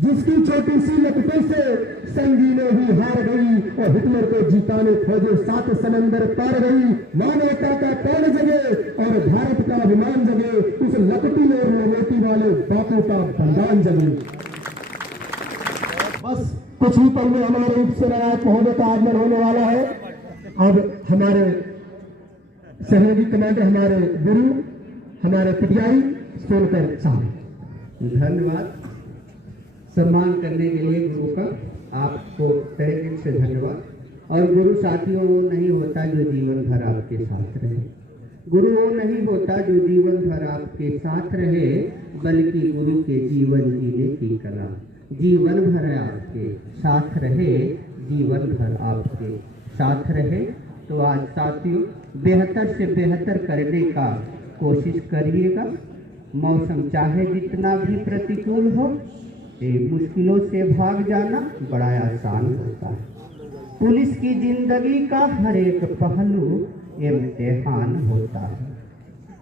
जिसकी छोटी सी लपटों से संगीनें ही हार गई और हिटलर को जिताने फौजें 7 समंदर पार गई। मानवता का प्राण जगे और भारत का अभिमान जगे, उस लपटी और लंगोटी वाले बापों का बलिदान जगे। बस कुछ ही पल में हमारे उप सेनानायक महोदय का आगमन होने वाला है। अब हमारे सहयोगी कमांडर, हमारे गुरु, हमारे पिटियाई सोनकर साहब। धन्यवाद। सम्मान करने के लिए गुरु का आपको तहे दिल से धन्यवाद। और गुरु साथियों वो नहीं होता जो जीवन भर आपके साथ रहे, गुरु वो नहीं होता जो जीवन भर आपके साथ रहे, बल्कि गुरु के जीवन जीने की कला जीवन भर आपके साथ रहे, जीवन भर आपके साथ रहे। तो आज साथियों बेहतर से बेहतर करने का कोशिश करिएगा। मौसम चाहे जितना भी प्रतिकूल हो, मुश्किलों से भाग जाना बड़ा आसान होता है। पुलिस की जिंदगी का हर एक पहलू इम्तिहान होता है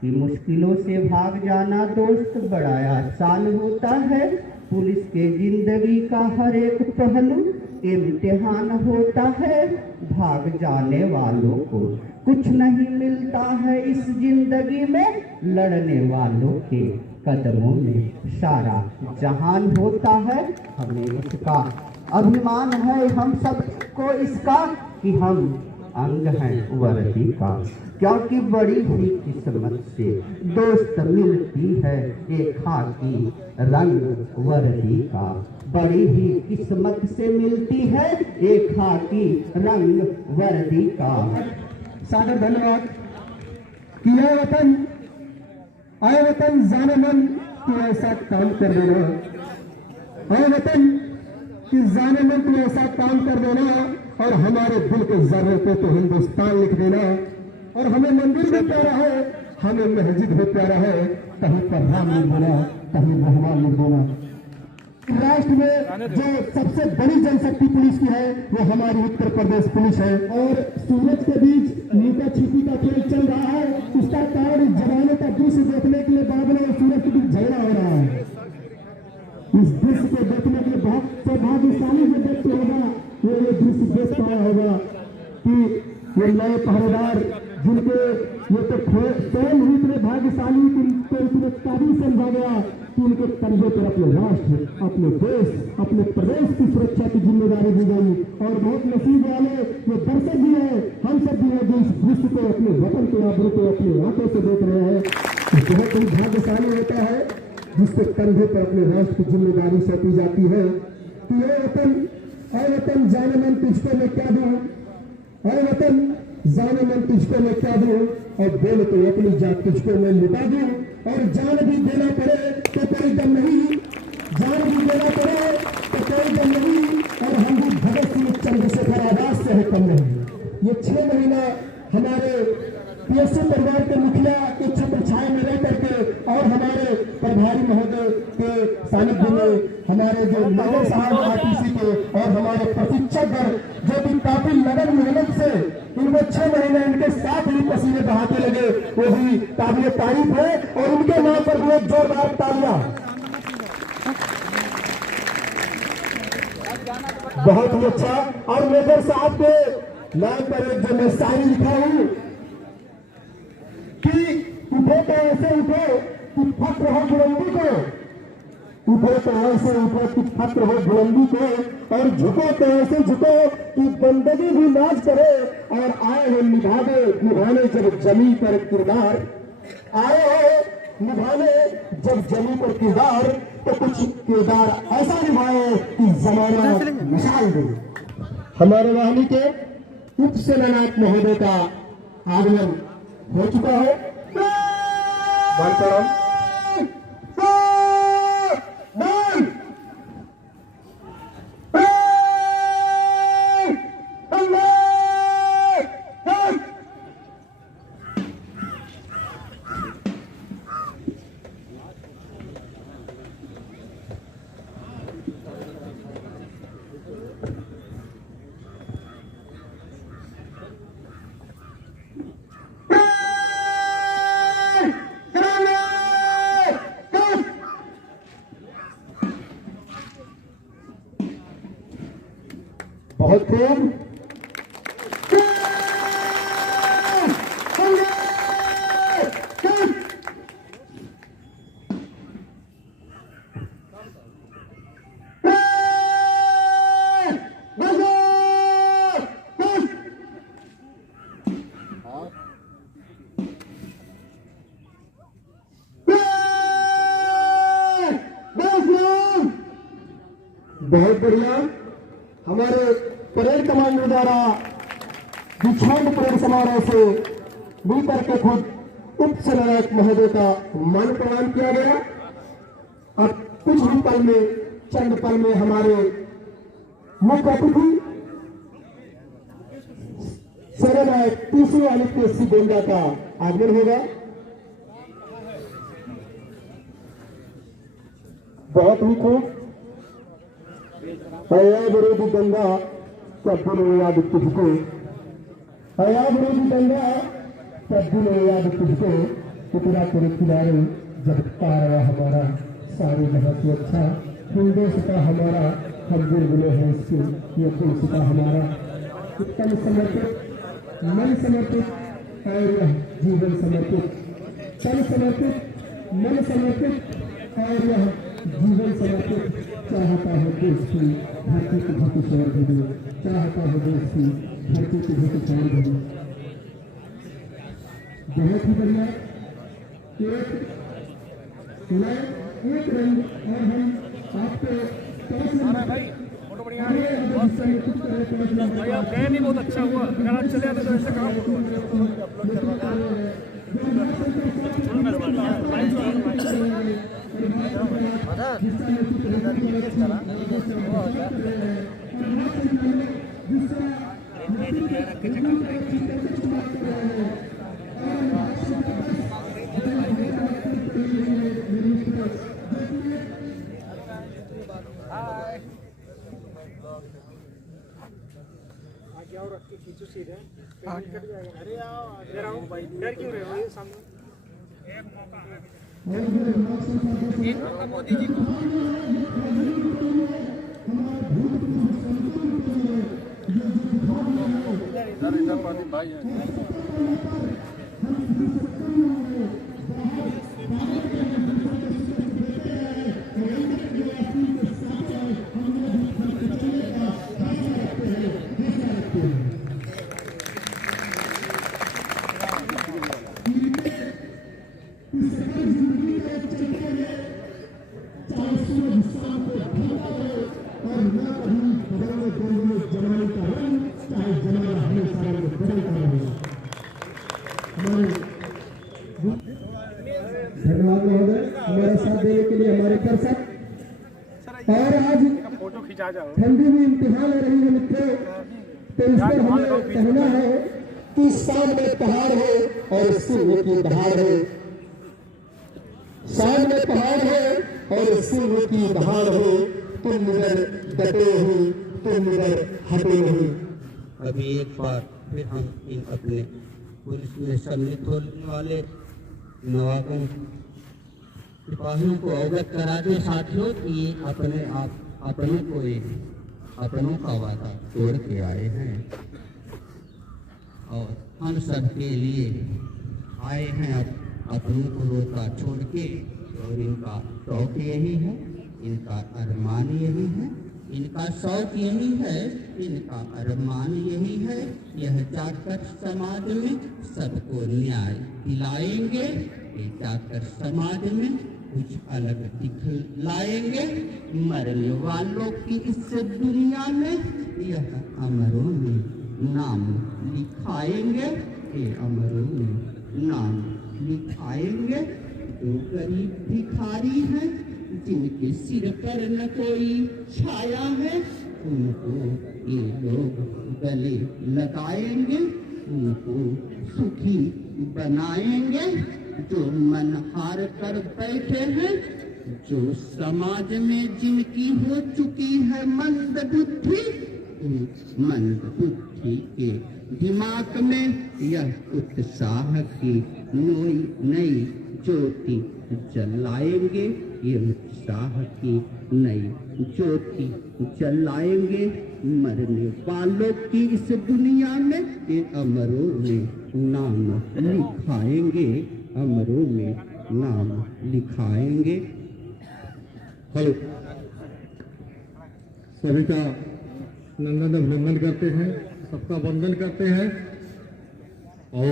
कि मुश्किलों से भाग जाना दोस्त बड़ा आसान होता है। पुलिस के जिंदगी का हर एक पहलू इम्तिहान होता है। भाग जाने वालों को कुछ नहीं मिलता है इस जिंदगी में, लड़ने वालों के कदमों में सारा जहान होता है। हमें इसका अभिमान है हम सबको इसका कि हम अंग हैं वर्दी का, क्योंकि बड़ी ही किस्मत से दोस्त मिलती है एक खाकी रंग वर्दी का। बड़ी ही किस्मत से मिलती है एक खाकी रंग वर्दी का। सादर धन्यवाद। किया वतन आए वतन जाने मन, तू ऐसा काम कर देना। आए वतन कि जाने मन तू ऐसा काम कर देना, और हमारे दिल के जर्रे पे तो हिंदुस्तान लिख देना। और हमें मंदिर भी प्यारा है, हमें मस्जिद भी प्यारा है, कहीं पर राम लिख देना, कहीं रहमान लिख देना। राष्ट्र में जो सबसे बड़ी जनशक्ति पुलिस की है वो हमारी उत्तर प्रदेश पुलिस है। और सूरज के बीच लुका छिपी का खेल चल रहा है। उसका कारण जवानों का दृश्य देखने के लिए बादल और सूरज के बीच झगड़ा हो रहा है। इस दृश्य को देखने के लिए बहुत सौभाग्यशाली जो व्यक्ति होगा वो ये दृश्य देख पाया होगा कि ये नए पहरेदार जिनके ये तो स्वयं ही इतने भाग्यशाली को इतने काबिल समझा गया कि उनके कंधे पर अपने राष्ट्र, अपने देश, अपने प्रदेश की सुरक्षा की जिम्मेदारी दी गई। और बहुत नसीब वाले ये दर्शक भी है, हम सब भी है जो इस दृश्य को अपने वतन के आबरू को अपनी आंखों से देख रहे हैं। तो बहुत ही भाग्यशाली होता है जिसके कंधे पर अपने राष्ट्र की जिम्मेदारी सौंपी जाती है कि ये वतन, ऐ वतन जाने मन तुझको मैं क्या दूं, ऐ वतन जाने मन तुझको मैं क्या दूं, और बोल तो अपनी जान तुझको मैं लुटा दूं। और जान भी देना पड़े तो कोई दम नहीं, जान भी देना पड़े तो कोई दम नहीं, और हम भी भगत सिंह चंद्रशेखर आजाद से है कम नहीं। ये 6 महीना हमारे पीएससी परिवार के मुखिया के छत्र छाया में रह करके और हमारे प्रभारी महोदय के सानिध्य में हमारे जो मेजर साहब आरटीसी के और हमारे प्रशिक्षक जो भी काफी लगन मेहनत से इनको 6 महीने इनके साथ ही पसीने बहाते लगे, वो भी काबिल तारीफ है। और उनके नाम पर भी एक जोरदार तालियां। बहुत ही अच्छा। और मेजर साहब के नाम पर एक जो मैं शायरी लिखा हूं कि उठो तो ऐसे उठो कि फक्र हो बुलंदी को, उठो तो ऐसे उठो कि फक्र हो बुलंदी को, और झुको तो ऐसे झुको कि बंदगी भी नाच करे। और आए हो निभाने जब जमी पर किरदार, आए हो निभाने जब जमी पर किरदार, तो कुछ किरदार ऐसा निभाए कि जमाना मिसाल दे। हमारे वाहिनी के उप सेनानायक महोदय का आगमन हो चुका है। बहुत खूब। बहुत बढ़िया। हमारे परेड कमांडर द्वारा दीक्षांत परेड समारोह से मिलकर के खुद उप सेनानायक महोदय का मान प्रदान किया गया। अब कुछ ही पल में, चंद पल में हमारे मुख्य अतिथि सेनानायक तीसरी वाली केसी गोंडा का आगमन होगा। बहुत ही खूब। हया विरोधी गंगा सद्गुण याद तुझको, हया विरोधी गंगा सद्गुण याद तुझको, पुतरा तेरे किनारे जगता रहा हमारा सारे महत्वच्छा, हिंदोस्ता हमारा हम गुलगुले हैं इसके, ये फुलसुता हमारा। उत्तम समर्पित, मन समर्पित और यह जीवन समर्पित, तन समर्पित, मन समर्पित और यह जीवन समर्पित। चाहता है देश की धरती की धरती स्वर भूमि, चाहता है देश की धरती की धरती स्वर भूमि। बहुत ही बढ़िया। एक रंग और हम आपको भाई आप गए नहीं, बहुत अच्छा हुआ। अगर आप चले आते तो ऐसे कहाँ आगे और रख के खींचो सीधे, कट जाएगा। अरे आओ, इधर आओ भाई, डर क्यों रहे हो? ये सामने एक मौका है, एक मौका मोदी जी को। इधर पानी भाई है। धन्यवाद महोदय हमारे साथ देने के लिए, हमारे दर्शक। और आज फोटो खिंचा जाओ। ठंडी में इम्तिहान हो रही है मित्रों, तो इस पर हमें कहना है कि सामने पहाड़ है और सिंह की दहाड़ है, सामने पहाड़ है और सिंह की दहाड़ है, तुम निडर डटे हो, तुम निडर हटे नहीं। अभी एक बार फिर हम इन अपने पुलिस में सम्मिलित होने वाले नवाबों सिपाहियों को अवगत करा दे साथियों कि अपने आप अपनों को अपनों का वादा तोड़ के आए हैं और हम सब के लिए आए हैं अपनों को रोका छोड़ के। और इनका शौक यही है, इनका अरमान यही है, इनका शौक यही है, इनका अरमान यही है, यह जाकर समाज में सबको न्याय दिलाएंगे, ये जाकर समाज में कुछ अलग दिखलाएंगे। मरने वालों की इस दुनिया में यह अमरों में नाम लिखाएंगे, ये अमरों में नाम लिखाएंगे। जो गरीब भिखारी हैं, जिनके सिर पर न कोई छाया है, उनको ये लोग गले लगाएंगे, उनको सुखी बनाएंगे। जो मन हार कर बैठे हैं, जो समाज में जिनकी हो चुकी है मंद बुद्धि, मंद बुद्धि के दिमाग में यह उत्साह की नई ज्योति जलाएंगे। ये उत्साह की नई ज्योति जलाएंगे। मरने वालों की इस दुनिया में ये अमरों में नाम लिखाएंगे, अमरों में नाम लिखाएंगे। हेलो, सभी का नंदन अभिनंदन करते हैं, सबका वंदन करते हैं और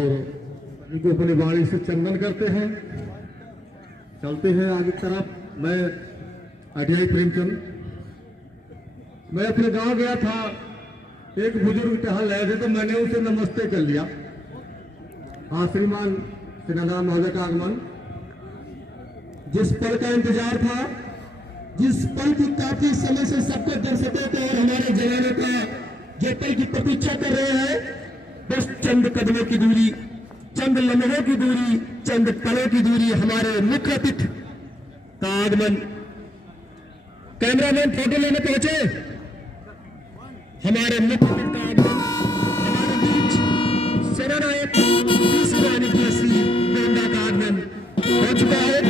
सभी को अपनी वाणी से चंदन करते हैं। चलते हैं आगे की तरफ। मैं आईटीआई प्रेमचंद, मैं अपने गांव गया था, एक बुजुर्ग टहल रहे थे तो मैंने उसे नमस्ते कर लिया। हाँ, श्रीमान सिन्हा महोदय का आगमन, जिस पल का इंतजार था, जिस पल की काफी समय से सबको दर्शकों को और हमारे जवानों का जो पल की प्रतीक्षा कर रहे हैं, बस चंद कदमों की दूरी, चंद लम्हों की दूरी, चंद पलों की दूरी, हमारे मुख्य अतिथि का आगमन। कैमरामैन फोटो लेने पहुंचे। हमारे मुख्य अतिथि का आगमन, हमारे बीच सेनानायक श्री गोंडा का आगमन हो चुका है।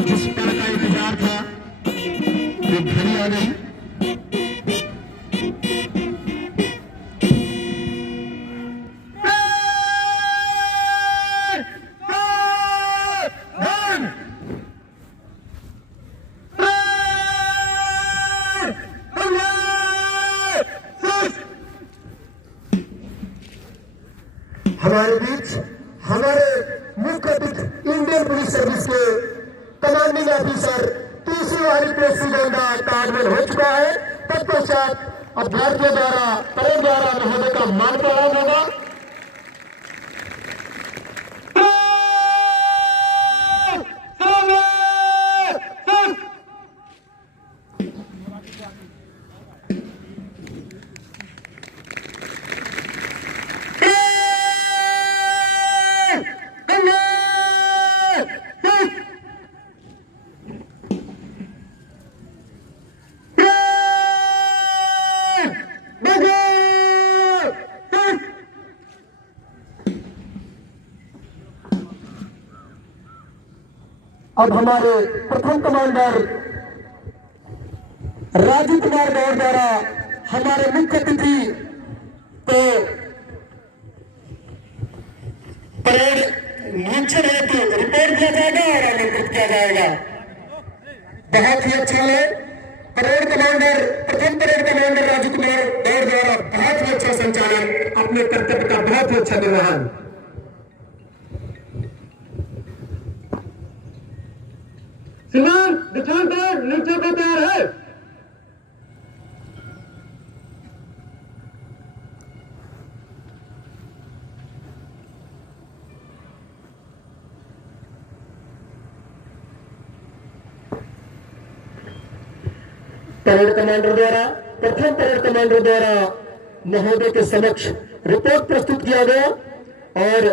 जिस पल का इंतजार था वो घड़ी आ गई। हमारे बीच हमारे मुख्य अतिथि इंडियन पुलिस सर्विस के कमांडिंग ऑफिसर तीसरी वाली पोस्ट गोंडा का आगमन हो चुका है। तत्पश्चात अभ्यर्थियों द्वारा परेड द्वारा महोदय का मान प्रारंभ होगा। अब हमारे प्रथम कमांडर राजू कुमार गौड़ द्वारा हमारे मुख्य अतिथि को परेड निरीक्षण हेतु रिपोर्ट दिया जाएगा और आमंत्रित किया जाएगा। बहुत ही अच्छा है। परेड कमांडर, प्रथम परेड कमांडर राजू कुमार गौड़ द्वारा बहुत ही अच्छा संचालन, अपने कर्तव्य का बहुत ही अच्छा निर्वहन। श्रीमान दिखान पर नीचे को तैयार है। परेड कमांडर द्वारा, प्रथम परेड कमांडर द्वारा महोदय के समक्ष रिपोर्ट प्रस्तुत किया गया और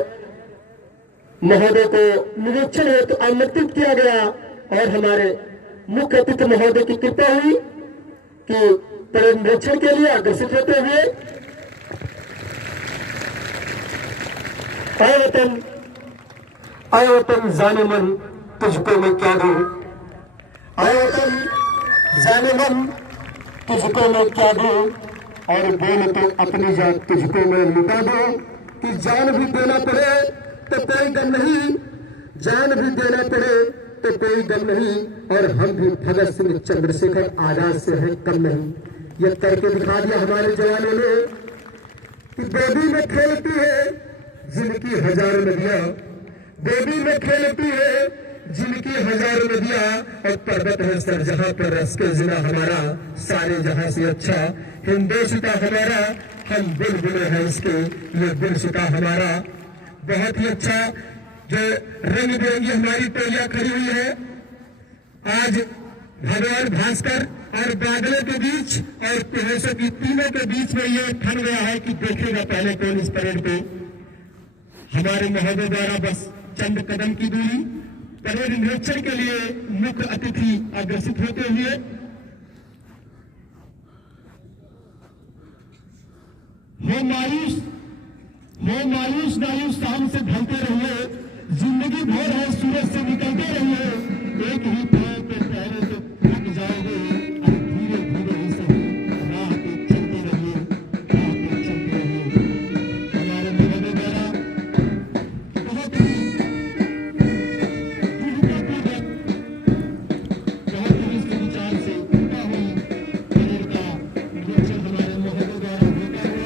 महोदय को निरीक्षण हेतु आमंत्रित किया गया और हमारे मुख्य अतिथि महोदय की कृपा हुई कि परेड निरीक्षण के लिए अग्रसित होते हुए आए वतन जाने मन तुझको मैं क्या दूं, आए वतन जाने मन तुझको मैं क्या दूं, और बोल तो अपनी जान तुझको मैं लुटा दूं। कि जान भी देना पड़े तो कोई गम नहीं, जान भी देना पड़े तो कोई गम नहीं, और हम भी भगत सिंह चंद्रशेखर आजाद से है कम नहीं। यह करके दिखा दिया हमारे जवानों ने कि बेबी में खेलती है जिनकी हजारों नदियां, बेबी में खेलती है जिनकी हजारों नदियां, और पर्वत है सर जहां पर रस के जिना हमारा, सारे जहां से अच्छा हिंदुस्तां हमारा, हम बुलबुले हैं इसके ये गुलशुका हमारा। बहुत ही अच्छा जो रंग बिरंगी हमारी टोलियां खड़ी हुई है आज भगवान भास्कर और बादलों के बीच और कुहेसों की तीनों के बीच में ये ठन गया है कि देखेगा पहले कौन इस परेड को। हमारे महोदय द्वारा बस चंद कदम की दूरी परेड निरीक्षण के लिए मुख्य अतिथि अग्रसित होते हुए हो मायूस मायूस शाम से ढलते रहिए, जिंदगी भर है सूरज से निकलते रहिए, एक ही पाँव पे पैरों तो थक जाओगे। अब धीरे धीरे ही सही राह पे चलते रहिए, राह पे चलते रहिए। हमारे महोदय द्वारा बहुत ही दृढ़तापूर्वक, बहुत ही सुविचार से उठा हुई परेड का निरीक्षण हमारे महोदय द्वारा होता हुआ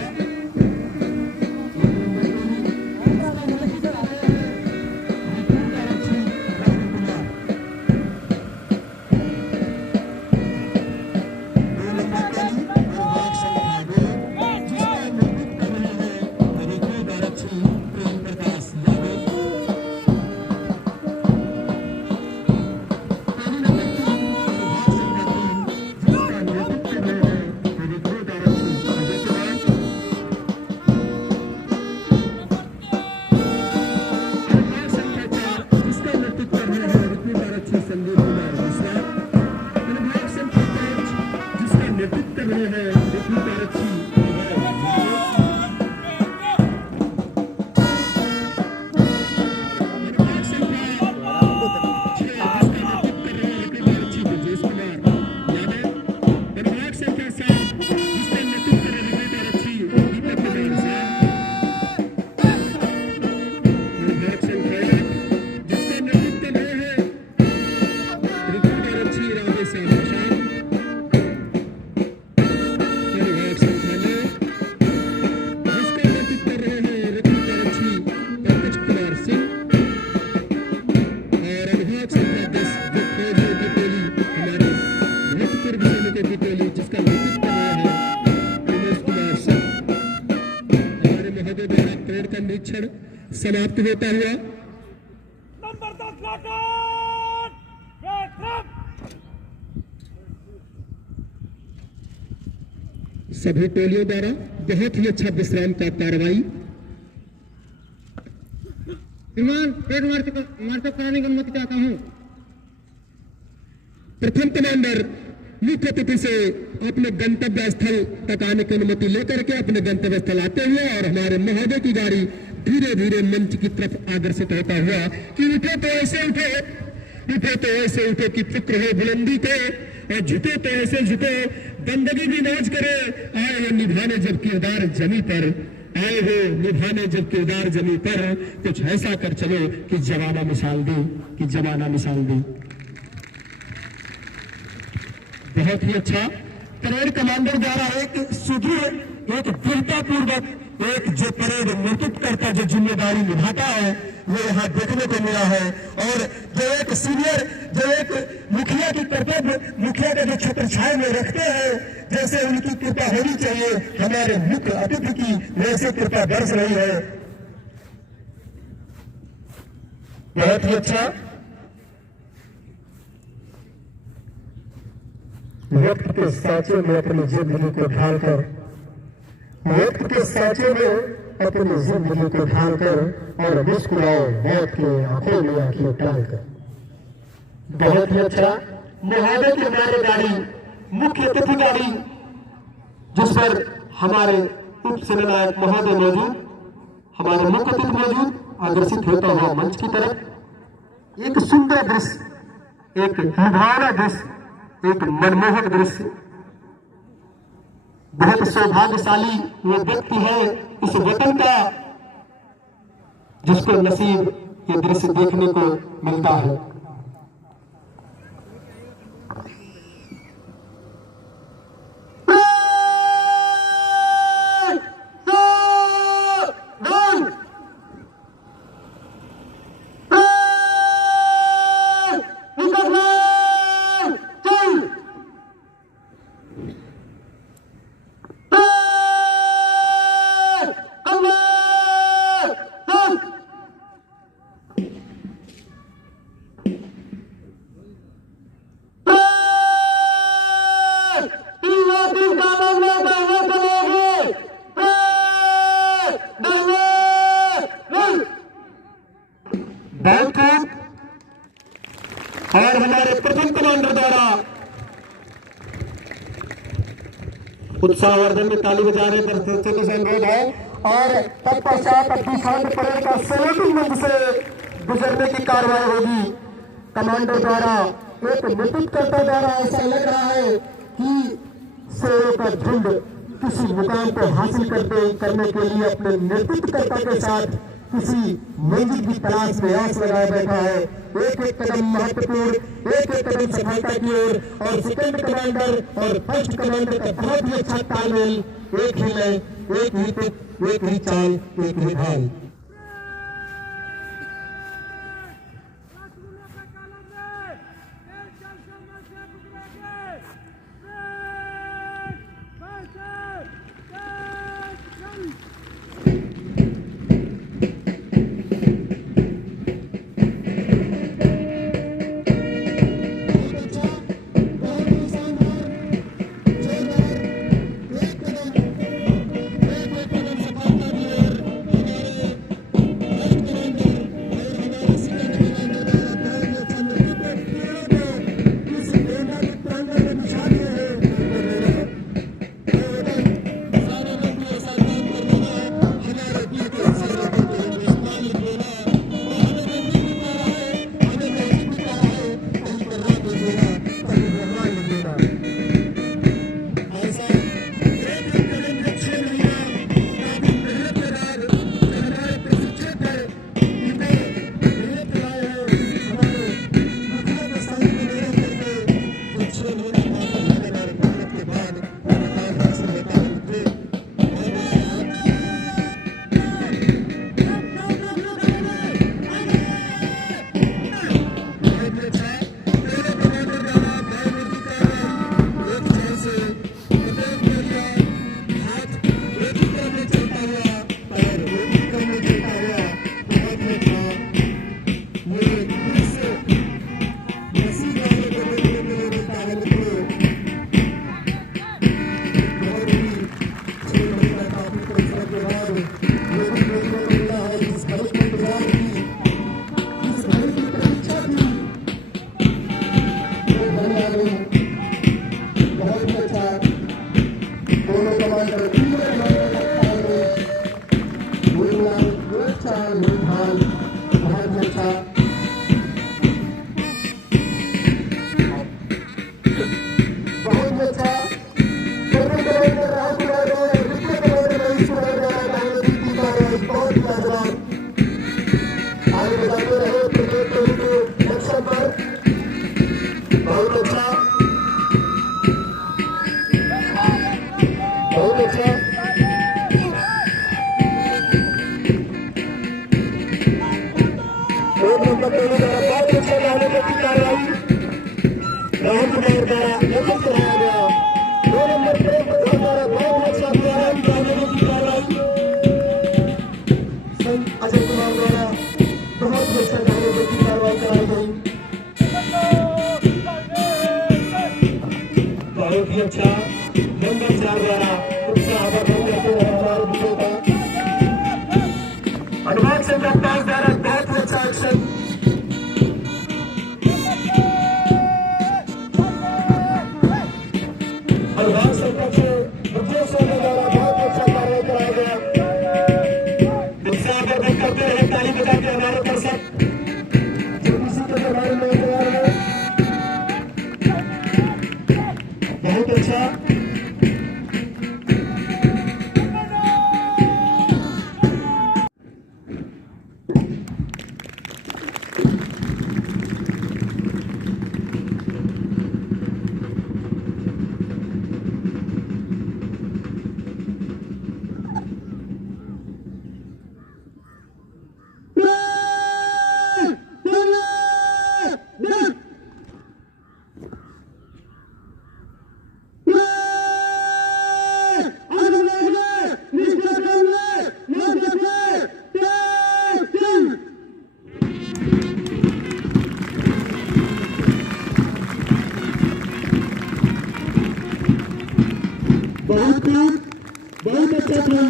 समाप्त होता हुआ नंबर 10 लाटन वेटरन सभी टोलियों द्वारा बहुत ही अच्छा विश्राम का कार्रवाई। एक मार्चअप कराने की अनुमति चाहता हूं। प्रथम कमांडर मुख्य अतिथि से अपने गंतव्य स्थल तक आने की अनुमति लेकर के अपने गंतव्य स्थल आते हुए और हमारे महोदय की गाड़ी धीरे धीरे मंच की तरफ अग्रसर होता हुआ कि उठे तो ऐसे उठे, उठे तो ऐसे उठे कि फिक्र हो बुलंदी को, और झुके तो ऐसे झुके बंदगी भी नाच करे। आए हो निभाने जब किरदार जमी पर, आए हो निभाने जब किरदार जमी पर, कुछ ऐसा कर चलो कि जमाना मिसाल दे, कि जमाना मिसाल दे। बहुत ही अच्छा परेड कमांडर द्वारा एक सुदृढ़, एक दृढ़तापूर्वक, एक जो परेड नेतृत्व करता, जो जिम्मेदारी निभाता है, वो यहाँ देखने को मिला है। और जो एक सीनियर, जो एक मुखिया की कर्तव्य, मुखिया का जो छत्र छाया में रखते हैं, जैसे उनकी कृपा होनी चाहिए हमारे मुख्य अतिथि की, वैसे कृपा बरस रही है। बहुत ही अच्छा। वक्त के साँचे में अपनी जिंदगी को ढालकर, वक्त के साँचे में अपनी जिंदगी को ढालकर और मुस्कुराओ मौत के आंखों में आंखें डालकर। बहुत ही अच्छा। महोदय की हमारी गाड़ी, मुख्य अतिथि गाड़ी, जिस पर हमारे उप सेनानायक महोदय मौजूद, हमारे मुख्य अतिथि मौजूद, अग्रसित होता हुआ मंच की तरफ। एक सुंदर दृश्य, एक लुभावना दृश्य, एक मनमोहक दृश्य। बहुत सौभाग्यशाली वो व्यक्ति है इस वतन का, जिसको नसीब ये दृश्य देखने को मिलता है। और हमारे प्रथम कमांडर द्वारा उत्साहवर्धन में ताली बजाने पर अनुरोध है। और तत्पश्चात शांत परेड का सैल्यूटिंग मंच से गुजरने की कार्रवाई होगी। कमांडर द्वारा एक मुकुटकर्ता द्वारा ऐसा लग रहा है कि शेरों का झुंड किसी मुकाम को हासिल करने के लिए अपने नेतृत्वकर्ता के साथ किसी मंजिल की तलाश में आस लगाए बैठा है। एक एक कदम महत्वपूर्ण, एक एक कदम सफलता की ओर, और सेकंड कमांडर और फर्स्ट कमांडर का बहुत ही अच्छा तालमेल, एक ही लय, एक ही तुक, एक ही चाल, एक ही ढाल। बहुत अच्छा था।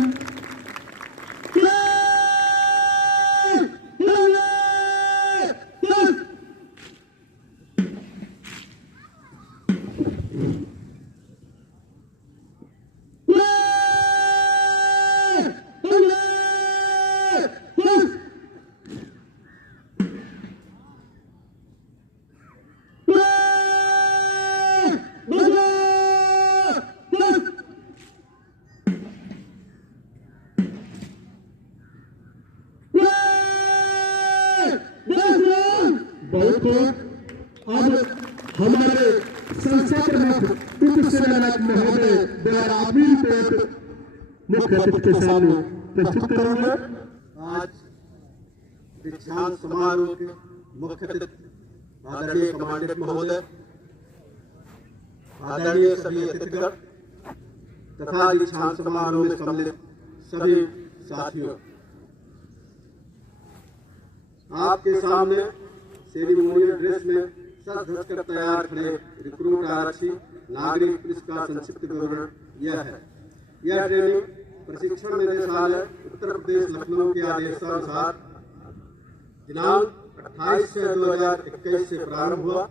संसद में उपसेनानायक महोदय द्वारा अपनी रिपोर्ट मुख्य अतिथि के सामने प्रस्तुत करेंगे। आज दीक्षांत समारोह के मुख्य अतिथि आदरणीय कमांडेंट महोदय, आदरणीय सभी अतिथिगण तथा दीक्षांत समारोह में सम्मिलित सभी साथियों, आपके सामने सेरेमोनियल ड्रेस में सज धज कर तैयार खड़े रिक्रूट आरक्षी नागरिक पुलिस का संक्षिप्त विवरण यह है। यह ट्रेनिंग प्रशिक्षण निदेशालय उत्तर प्रदेश लखनऊ के आदेशानुसार दिनांक 28/6/2021 से प्रारंभ हुआ,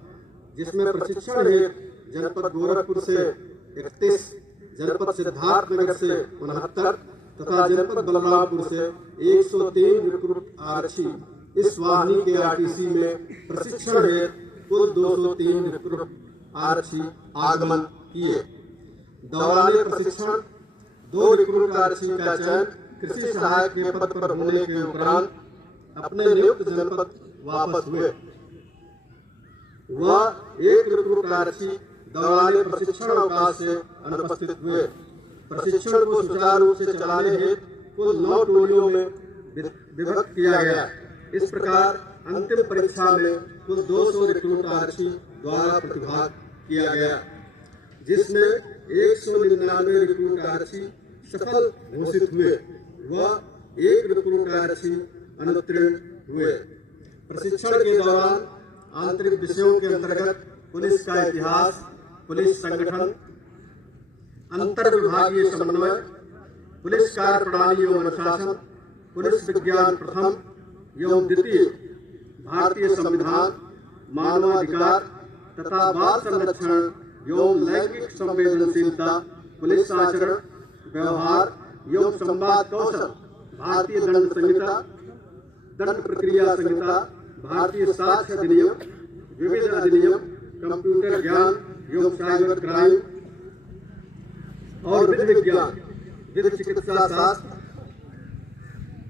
जिसमें प्रशिक्षण हेतु जनपद गोरखपुर से 31, जनपद सिद्धार्थनगर से 69 तथा जनपद बलरामपुर से 103 रिक्रूट आरक्षी इस वाहिनी के आरटीसी में प्रशिक्षण हेतु कुल 203 रिक्रूट आरक्षी आगमन किए। दौरान प्रशिक्षण 2 रिक्रूट आरक्षी का चयन कृषि सहायक के पद पर होने के उपरांत अपने नियुक्त जनपद वापस हुए। वह 1 रिक्रूट आरक्षी दौरान प्रशिक्षण अवकाश से अनुपस्थित हुए। प्रशिक्षण को सुचारू रूप से चलाने हेतु कुल 9 टोलियों में विभक्त किया गया। इस प्रकार अंतिम परीक्षा में कुल 200 रिक्रूट आरक्षी द्वारा प्रतिभाग किया गया, जिसमें 199 रिक्रूट आरक्षी सफल घोषित हुए व 1 रिक्रूट आरक्षी अनुत्तीर्ण हुए। प्रशिक्षण के दौरान आंतरिक विषयों के अंतर्गत पुलिस का इतिहास, पुलिस संगठन, अंतर विभागीय समन्वय, पुलिस कार्य प्रणाली एवं अनुशासन, पुलिस विज्ञान प्रथम एवं द्वितीय, भारतीय संविधान, मानवाधिकार तथा बाल संरक्षण एवं लैंगिक संवेदनशीलता, पुलिस आचरण, व्यवहार एवं संवाद कौशल, भारतीय दंड संहिता, दंड प्रक्रिया संहिता, भारतीय साक्ष्य अधिनियम, विविध अधिनियम, कंप्यूटर ज्ञान एवं साइबर क्राइम और विधि विज्ञान, विधि चिकित्सा शास्त्र,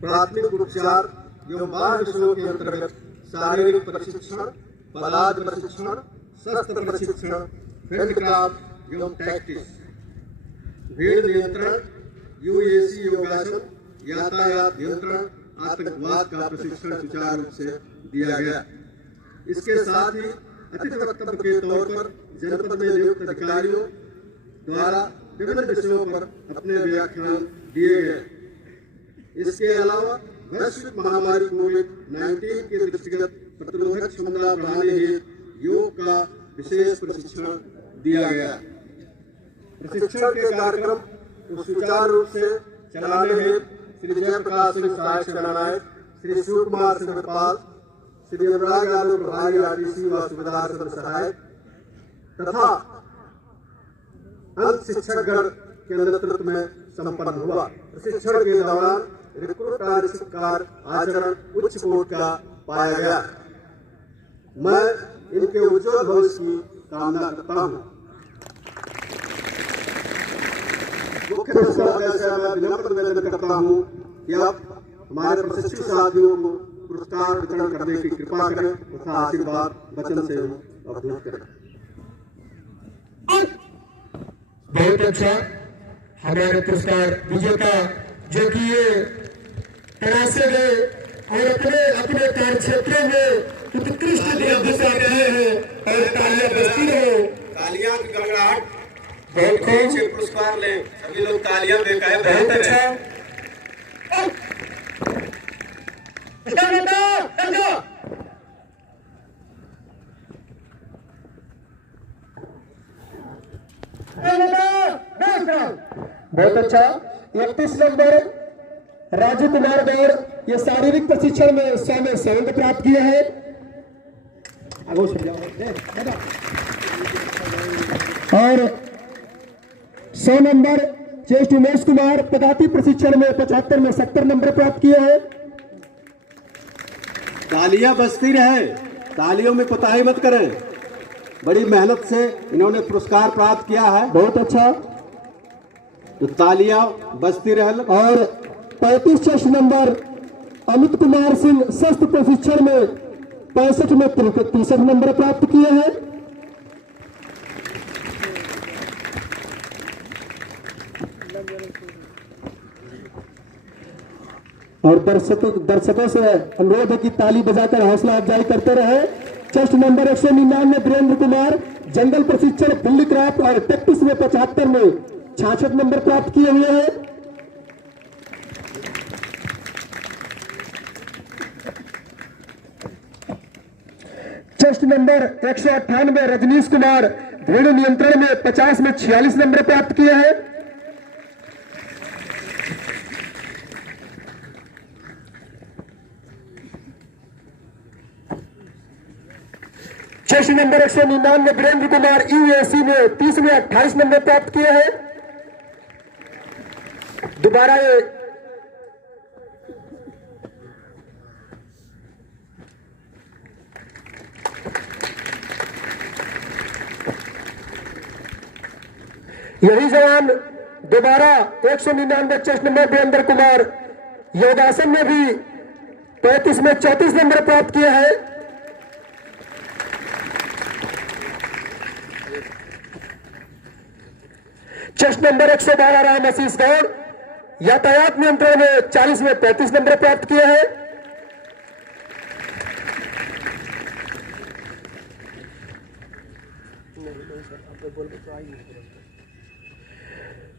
प्राथमिक उपचार एवं बाल विषयों के अंतर्गत शारीरिक प्रशिक्षण, पदार्थ प्रशिक्षण, शस्त्र प्रशिक्षण, फील्ड क्राफ्ट एवं टैक्टिक्स, भीड़ नियंत्रण, यूएसी योगासन, यातायात नियंत्रण, आतंकवाद का प्रशिक्षण सुचारू रूप से दिया गया। इसके साथ ही अतिथि वक्तव्य के तौर पर जनपद में नियुक्त अधिकारियों द्वारा विभिन्न विषयों पर अपने व्याख्यान दिए गए। इसके अलावा वैश्विक महामारी कोविड-19 के दृष्टिगत प्रतिरोधक क्षमता बढ़ाने हेतु योग का विशेष प्रशिक्षण दिया गया। प्रशिक्षण के कार्यक्रम को सुचारू रूप से चलाने हेतु श्री जयप्रकाश सिंह सहायक सेनानायक, श्री शिव कुमार सिंहपाल, श्री अनुराग यादव प्रभारी आरटीसी व सुबेदार सहायक तथा अंत शिक्षकगण के नेतृत्व में संपन्न हुआ। प्रशिक्षण के दौरान रिक्रूट कार्य आचरण उच्च कोटि का पाया गया। मैं इनके उज्जवल भविष्य की कामना करता हूँ। मुख्य मैं विनम्र निवेदन करता हूँ कि आप हमारे प्रशिक्षित साथियों को पुरस्कार वितरण करने की कृपा करें तथा आशीर्वाद वचन से अवधूत करें। बहुत अच्छा। हमारे पुरस्कार विजेता जो कि ये तरासे गए और अपने अपने कार्य क्षेत्रों में उत्कृष्ट दर्जा रहे हैं और तालियां बजती रहो। तालियां की गड़गड़ाहट, बहुत खूब, पुरस्कार लें, सभी लोग तालियां देकर बहुत अच्छा। बहुत अच्छा। 31 नंबर राजू कुमार गौर ये शारीरिक प्रशिक्षण में स्वामी सौंद प्राप्त किए हैं। और 100 नंबर ज्येष्ठ उमेश कुमार पदाति प्रशिक्षण में 75 में 70 नंबर प्राप्त किए हैं। तालियां बजती रहे, तालियों में कोताही मत करें। बड़ी मेहनत से इन्होंने पुरस्कार प्राप्त किया है। बहुत अच्छा। तो तालियां बजती रहे। और 35 नंबर अमित कुमार सिंह शस्त्र प्रशिक्षण में 65 में 63 नंबर प्राप्त किए हैं। और दर्शकों से अनुरोध है कि ताली बजाकर हौसला अफजाई करते रहे। चेस्ट नंबर 199 वीरेंद्र कुमार जंगल प्रशिक्षण फुल्ली क्राफ्ट और प्रैक्टिस में 75 में 66 नंबर प्राप्त किए हुए हैं। चेस्ट नंबर 198 रजनीश कुमार भीड़ नियंत्रण में 50 में 46 नंबर प्राप्त किए हैं। Chest number 199 Virendra Kumar UAC में 30 में 28 नंबर प्राप्त किए हैं। दोबारा ये यही जवान दोबारा 199 चेस्ट नंबर वीरेंद्र कुमार योगासन में भी 35 में 34 नंबर प्राप्त किए हैं। चेस्ट नंबर 112 राम आशीष गौड़ यातायात नियंत्रण में 40 में 35 नंबर प्राप्त किए हैं।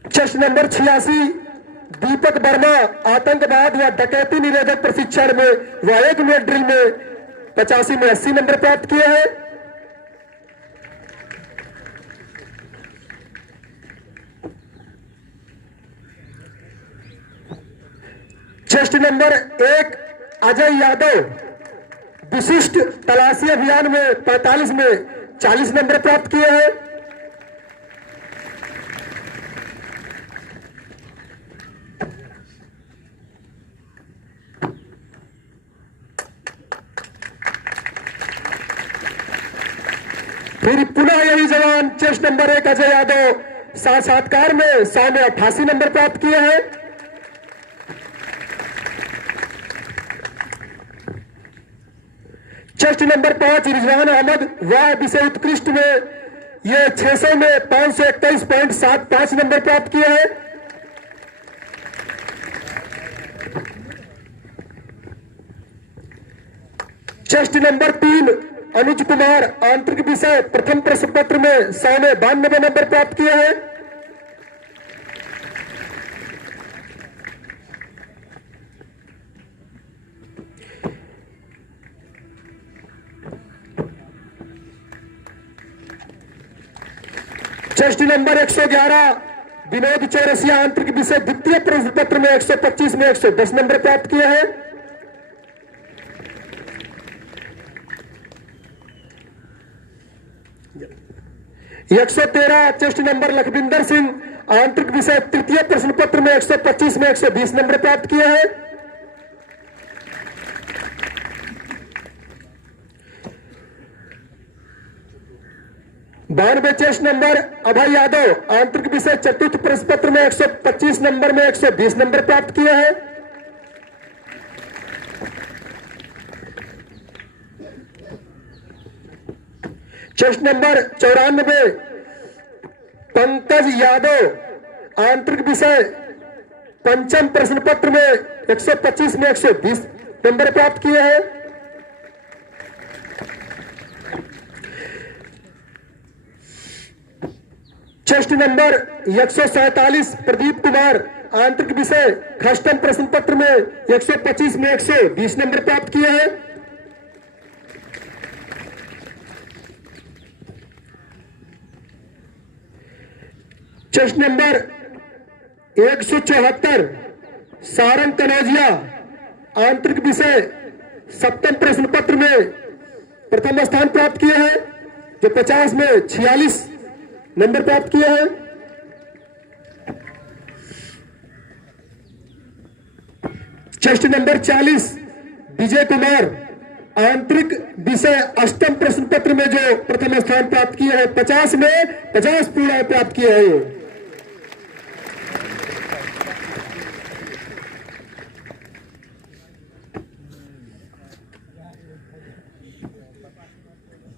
चेस्ट नंबर 86 दीपक वर्मा आतंकवाद या डकैती निरोधक प्रशिक्षण में व 1 मिनट ड्रिल में 85 में 80 नंबर प्राप्त किए हैं। चेस्ट नंबर 1 अजय यादव विशिष्ट तलाशी अभियान में 45 में 40 नंबर प्राप्त किए हैं। फिर पुनः यही जवान चेस्ट नंबर 1 अजय यादव साक्षात्कार में 100 में 88 नंबर प्राप्त किए हैं। चेस्ट नंबर 5 रिजवान अहमद वह विषय उत्कृष्ट में ये 600 में 521.75 नंबर प्राप्त किए हैं। चेस्ट नंबर 3 अनुज कुमार आंतरिक विषय प्रथम प्रश्न पत्र में 100 में 92 नंबर प्राप्त किए हैं। चेस्ट नंबर 111 विनोद चौरसिया आंतरिक विषय द्वितीय प्रश्न पत्र में 125 में 110 नंबर प्राप्त किए हैं। एक 113 चेस्ट नंबर लखविंदर सिंह आंतरिक विषय तृतीय प्रश्न पत्र में 125 में 120 नंबर प्राप्त किए हैं। बानवे चेस्ट नंबर अभय यादव आंतरिक विषय चतुर्थ प्रश्न पत्र में 125 नंबर में 120 नंबर प्राप्त किए हैं। चेस्ट नंबर 94 पंकज यादव आंतरिक विषय पंचम प्रश्न पत्र में 125 में 120 नंबर प्राप्त किए हैं। चेस्ट नंबर 147 प्रदीप कुमार आंतरिक विषय खष्टम प्रश्न पत्र में 125 में 120 नंबर प्राप्त किए हैं। चेस्ट नंबर 174 सारंग कनौजिया आंतरिक विषय सप्तम प्रश्न पत्र में प्रथम स्थान प्राप्त किए हैं, जो 50 में 46 नंबर प्राप्त किए हैं। चेस्ट नंबर 40 विजय कुमार आंतरिक विषय अष्टम प्रश्न पत्र में जो प्रथम स्थान प्राप्त किए हैं, 50 में 50 पूर्ण प्राप्त किए हैं।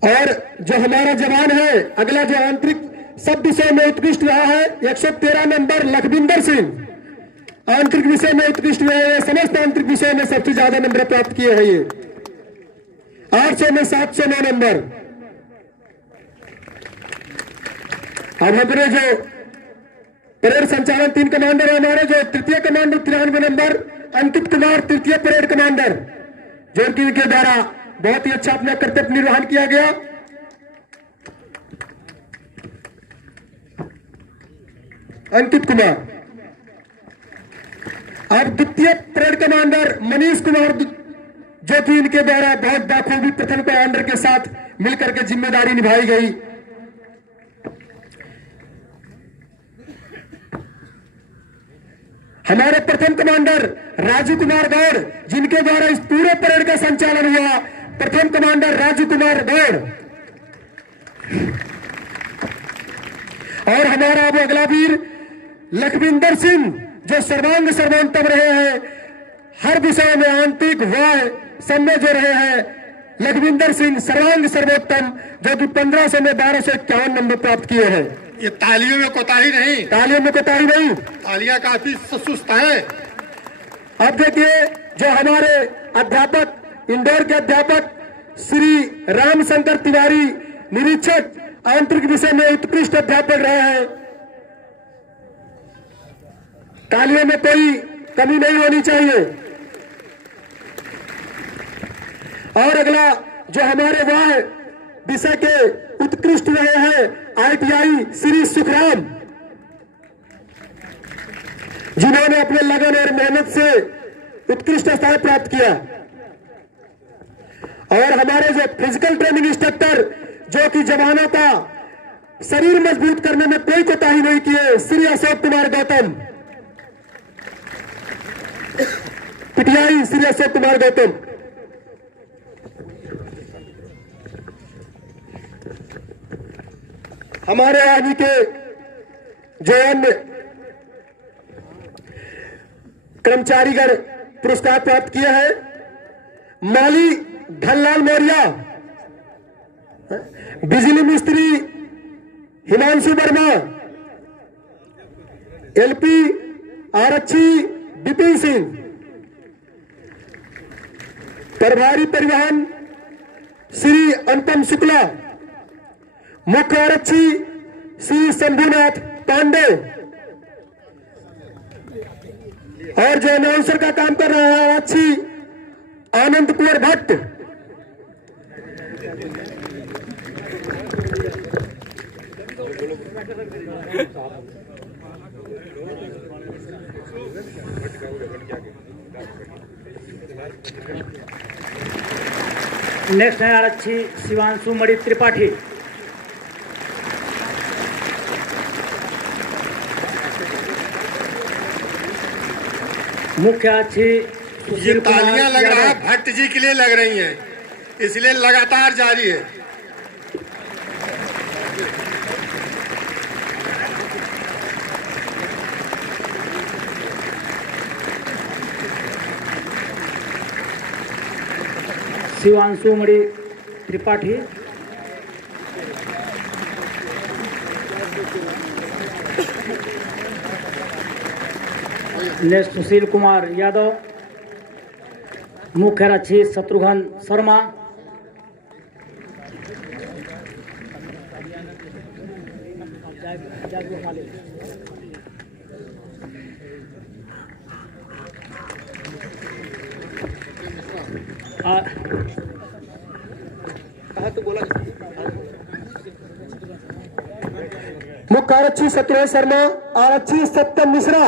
और जो हमारा जवान है, अगला जो आंतरिक सब विषय में उत्कृष्ट रहा है 113 नंबर लखविंदर सिंह। आंतरिक विषय में उत्कृष्ट रहे हैं, समस्त आंतरिक विषय में सबसे ज्यादा नंबर प्राप्त किए हैं ये 800 में 709 नंबर। अब हमारे जो परेड संचालन 3 कमांडर है, हमारे जो तृतीय कमांडर 93 नंबर अंकित कुमार तृतीय परेड कमांडर, जो कि इनके द्वारा बहुत ही अच्छा अपना कर्तव्य निर्वहन किया गया। अंकित कुमार। अब द्वितीय परेड कमांडर मनीष कुमार, जो कि इनके द्वारा बहुत बाखूबी प्रथम कमांडर के साथ मिलकर के जिम्मेदारी निभाई गई। हमारे प्रथम कमांडर राजू कुमार गौड़, जिनके द्वारा इस पूरे परेड का संचालन हुआ। प्रथम कमांडर राजू कुमार गौड़। और हमारा अब अगला वीर लखविंदर सिंह, जो सर्वांग सर्वोत्तम रहे हैं, हर विषय में आंतरिक वाय सब में जो रहे हैं। लखविंदर सिंह सर्वांग सर्वोत्तम, जो कि 1500 में 1251 नंबर प्राप्त किए हैं। ये तालियों में कोताही नहीं, तालियों में कोताही नहीं, तालियां काफी सुस्त हैं। अब देखिए जो हमारे अध्यापक इंदौर के अध्यापक श्री रामशंकर तिवारी, निरीक्षक आंतरिक विषय में उत्कृष्ट अध्यापक रहे हैं। तालियों में कोई कमी नहीं होनी चाहिए। और अगला जो हमारे वह विषय के उत्कृष्ट रहे हैं ITI श्री सुखराम, जिन्होंने अपने लगन और मेहनत से उत्कृष्ट स्थान प्राप्त किया। और हमारे जो फिजिकल ट्रेनिंग इंस्ट्रक्टर, जो कि जवानों का शरीर मजबूत करने में कोई कोताही नहीं किए, श्री अशोक कुमार गौतम, PTI श्री अशोक कुमार गौतम। हमारे आदि के जो अन्य कर्मचारीगण पुरस्कार प्राप्त किए हैं, माली धनलाल मौर्य, बिजली मिस्त्री हिमांशु वर्मा, LP आरक्षी विपिन सिंह, प्रभारी परिवहन श्री अनुपम शुक्ला, मुख्य आरक्षी श्री शंभुनाथ पांडे, और जो अनाउंसर का काम कर रहा है आरक्षी आनंद कुंवर भट्ट। नेक्स्ट है आरक्षी शिवांशु मणि त्रिपाठी। मुख्य आरक्षी ये तालियां लग रहा है भट्ट जी के लिए लग रही हैं, इसलिए लगातार जारी है। शिवांशु मणि त्रिपाठी। नेक्स्ट सुशील कुमार यादव, मुख्य आरक्षी शत्रुघ्न शर्मा, मुख्य आरक्षी शत्रुघ्न शर्मा, आरक्षी सत्यम मिश्रा,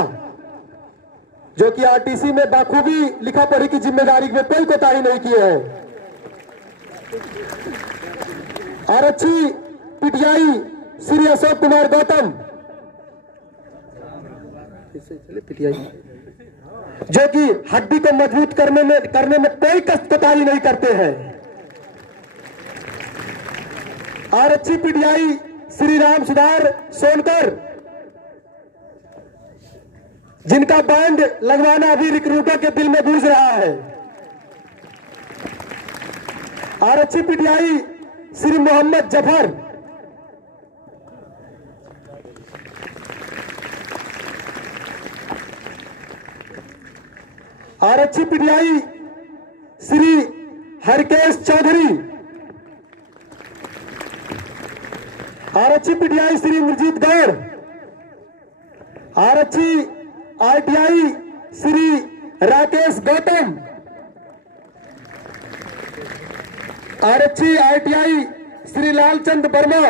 जो कि RTC में बाखूबी लिखा पढ़ी की जिम्मेदारी में कोई कोताही नहीं की है। आरक्षी PTI श्री अशोक कुमार गौतम, जो कि हड्डी को मजबूत करने में कोई कोताही नहीं करते हैं। आरक्षी PTI श्री राम सुधार सोनकर, जिनका बैंड लगवाना अभी रिक्रूटर के दिल में गूंज रहा है। आरक्षी PTI श्री मोहम्मद जफर, आरक्षी पीडीआई श्री हरकेश चौधरी, आरक्षी पीडीआई श्री मुरजीत गौड़, आरक्षी आईटीआई श्री राकेश गौतम, आरक्षी आईटीआई श्री लालचंद वर्मा,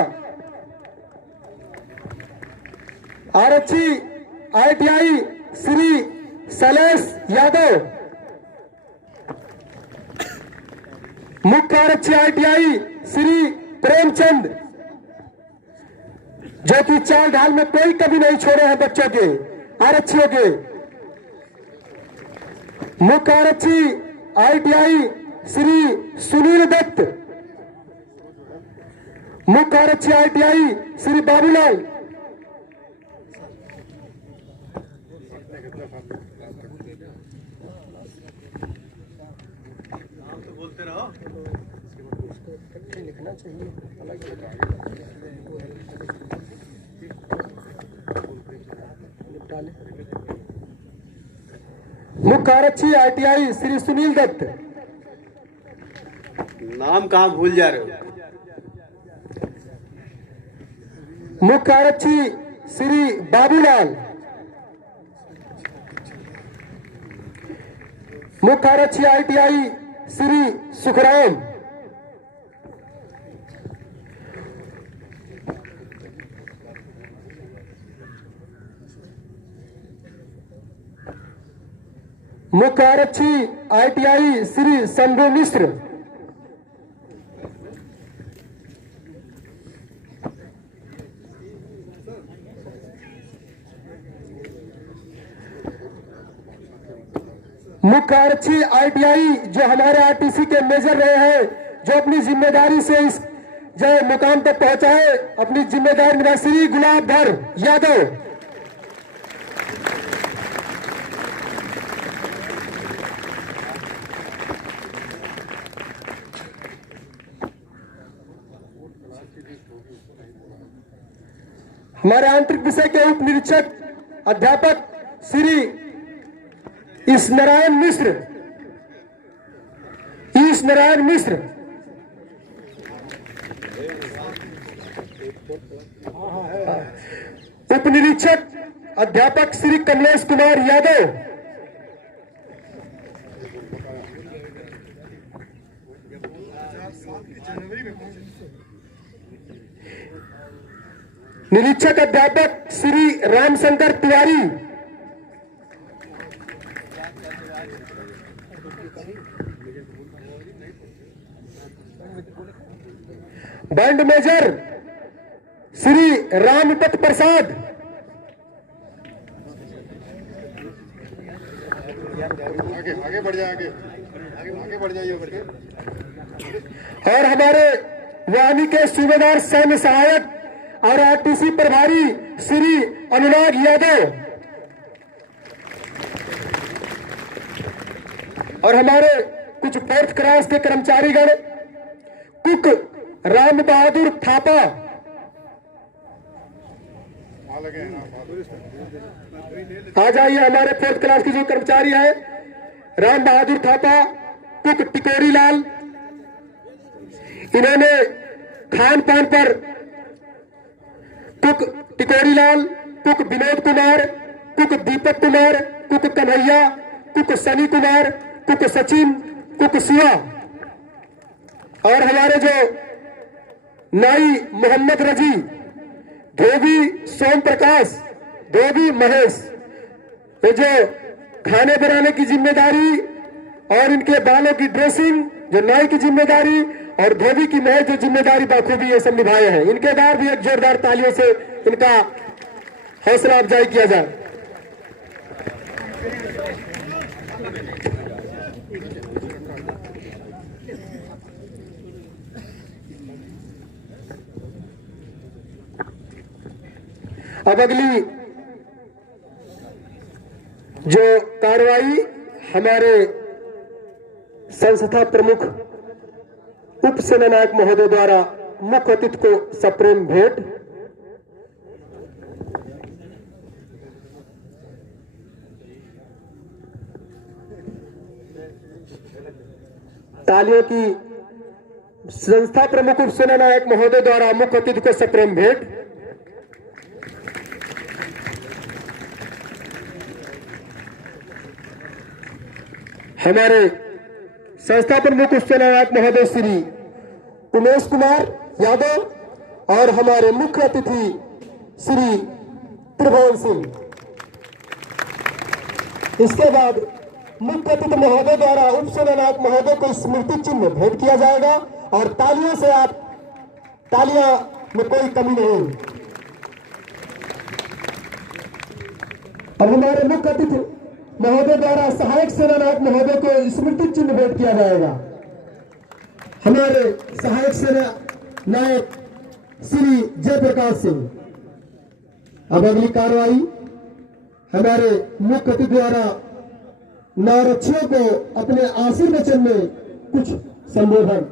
आरक्षी आईटीआई श्री शैलेश यादव, मुख्य आरक्षी आईटीआई श्री प्रेमचंद, जो कि चाल ढाल में कोई कभी नहीं छोड़े हैं बच्चों के, आरक्षियों के। मुख्य आरक्षी आईटीआई श्री सुनील दत्त, मुख्य आरक्षी आईटीआई श्री बाबूलाल, मुख्य आरक्षी आईटीआई श्री सुनील दत्त, नाम कहाँ भूल जा रहे हो? मुख्य आरक्षी श्री बाबूलाल, मुख्य आरक्षी आईटीआई श्री सुखराम, मुख्य आरक्षी आईटीआई श्री शंभू मिश्र, मुख्य आरक्षी आईटीआई जो हमारे आरटीसी के मेजर रहे हैं, जो अपनी जिम्मेदारी से इस जो मुकाम तक पहुंचाए, अपनी जिम्मेदारी निभा, श्री गुलाबधर यादव, हमारे आंतरिक विषय के उप निरीक्षक अध्यापक श्री ईश नारायण मिश्र, ईश नारायण मिश्र, उप निरीक्षक अध्यापक श्री कमलेश कुमार यादव, निरीक्षक अध्यापक श्री रामशंकर तिवारी, बैंड मेजर श्री रामपत प्रसाद, आगे बढ़ जाए, आगे बढ़ जाइए करके। और हमारे वाहिनी के सूबेदार सैन्य सहायक और आरटीसी प्रभारी श्री अनुराग यादव, और हमारे कुछ फोर्थ क्लास के कर्मचारीगण, कुक राम बहादुर थापा, आ जाइए। हमारे फोर्थ क्लास के जो कर्मचारी हैं, राम बहादुर थापा, कुक टिकोरी लाल, इन्होंने खान पान पर cook Tikori Lal, cook Vinod Kumar, cook Deepak Kumar, cook Kanhaiya, cook Sunny Kumar, cook Sachin, cook Siya, और हमारे जो नाई मोहम्मद रजी, धोबी सोम प्रकाश, धोबी महेश, ये जो खाने बनाने की जिम्मेदारी और इनके बालों की ड्रेसिंग जो नाई की जिम्मेदारी और धोबी की महेश जो जिम्मेदारी बाखूबी ये सब निभाए हैं, इनके बाद भी एक जोरदार तालियों से इनका हौसला अफजाई किया जाए। अब अगली जो कार्रवाई हमारे संस्था प्रमुख उप सेनानायक महोदय द्वारा मुख्य अतिथि को सप्रेम भेंट, तालियों की संस्था प्रमुख उप सेना नायक महोदय द्वारा मुख्य अतिथि को सप्रेम भेंट। हमारे संस्था प्रमुख उप सेना नायक महोदय श्री उमेश कुमार यादव और हमारे मुख्य अतिथि श्री त्रिभुवन सिंह। इसके बाद मुख्य अतिथि महोदय द्वारा उप सेना नायक महोदय को स्मृति चिन्ह भेंट किया जाएगा और तालियों से आप तालियां में कोई कमी नहीं। अब हमारे मुख्य अतिथि महोदय द्वारा सहायक सेना नायक महोदय को स्मृति चिन्ह भेंट किया जाएगा। हमारे सहायक सेना नायक श्री जयप्रकाश सिंह। अब अगली कार्रवाई हमारे मुख्य अतिथि द्वारा नारक्षियों को अपने आशीर्वचन में कुछ संबोधन